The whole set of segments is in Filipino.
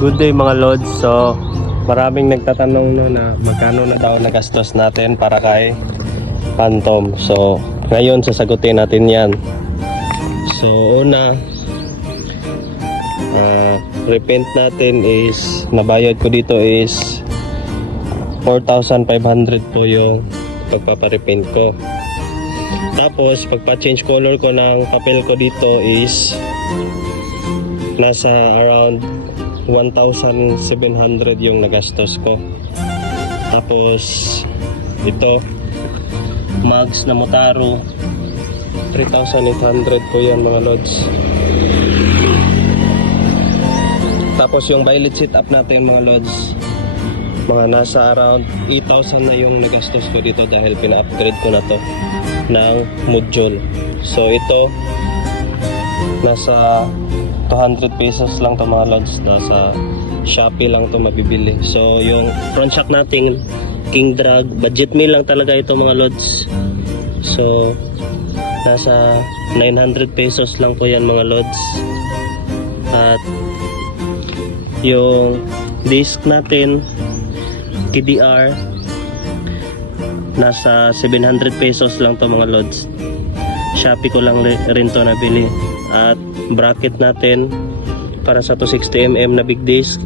Good day mga lods. So maraming nagtatanong no na magkano na daw nagastos natin para kay Phantom. So ngayon sasagutin natin yan. So una, repaint natin is nabayad ko dito is 4,500 po yung pagpaparepaint ko. Tapos pagpa-change color ko ng papel ko dito is nasa around 1,700 yung nagastos ko. Tapos ito mugs na Motaro 3,800 po yan mga lods. Tapos yung violet sit up natin mga lods, mga nasa around 8,000 na yung nagastos ko dito dahil pina-upgrade ko na to ng module. So ito nasa 200 pesos lang to mga lods, nasa Shopee lang to mabibili. So yung front shock natin King Drag, budget meal lang talaga ito mga lods. So nasa 900 pesos lang po yan mga lods. At yung disc natin KDR nasa 700 pesos lang to mga lods. Shopee ko lang rin to nabili. At bracket natin para sa 260mm na big disc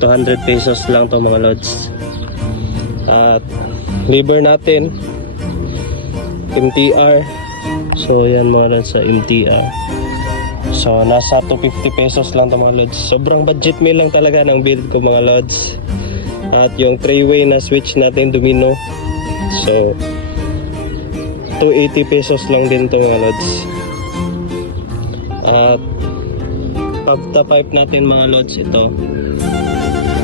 200 pesos lang to mga lods. At lever natin MTR, so yan mga lods sa MTR, so nasa 250 pesos lang to mga lods. Sobrang budget meal lang talaga ng build ko mga lods. At yung 3-way na switch natin Domino, so 280 pesos lang din to mga lods. At pagta pipe natin mga lods, ito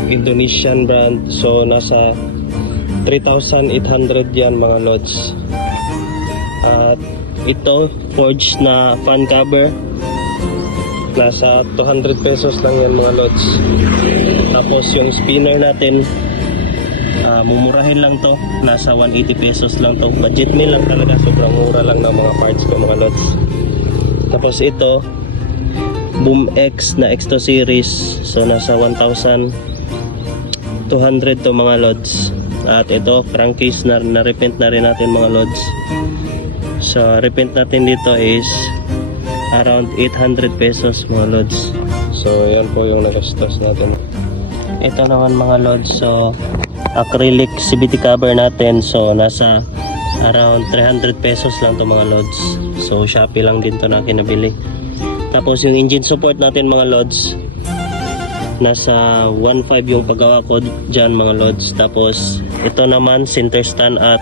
Indonesian brand, so nasa 3,800 yan mga lods. At ito forged na fan cover, nasa 200 pesos lang yan mga lods. Tapos yung spinner natin mumurahin lang to, nasa 180 pesos lang to. Budget meal lang talaga, sobrang mura lang ng mga parts ko mga lods. Tapos ito Boom X na X2 series, so nasa 1,200 to mga lods. At ito crankcase na repaint na rin natin mga lods. So repaint natin dito is around 800 pesos mga lods. So yan po yung nagastos natin. Ito naman mga lods, so acrylic CVT cover natin, so nasa around 300 pesos lang to mga lods. So Shopee lang din to na kinabili. Tapos yung engine support natin mga lods, nasa 1.5 yung paggawa ko dyan mga lods. Tapos ito naman center stand at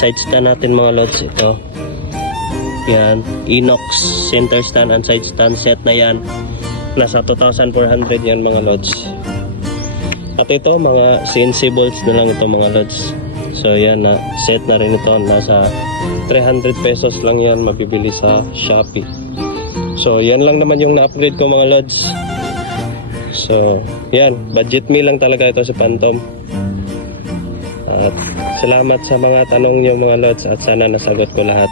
side stand natin mga lods. Ito yan, Inox center stand and side stand set na yan, nasa 2,400 yan mga lods. At ito mga CNC bolts na lang ito mga lods. So yan na set na rin ito, nasa 300 pesos lang yan mabibili sa Shopee. So yan lang naman yung na-upgrade ko mga lods. So yan, budget meal lang talaga ito sa Phantom. At salamat sa mga tanong niyo mga lods, at sana nasagot ko lahat.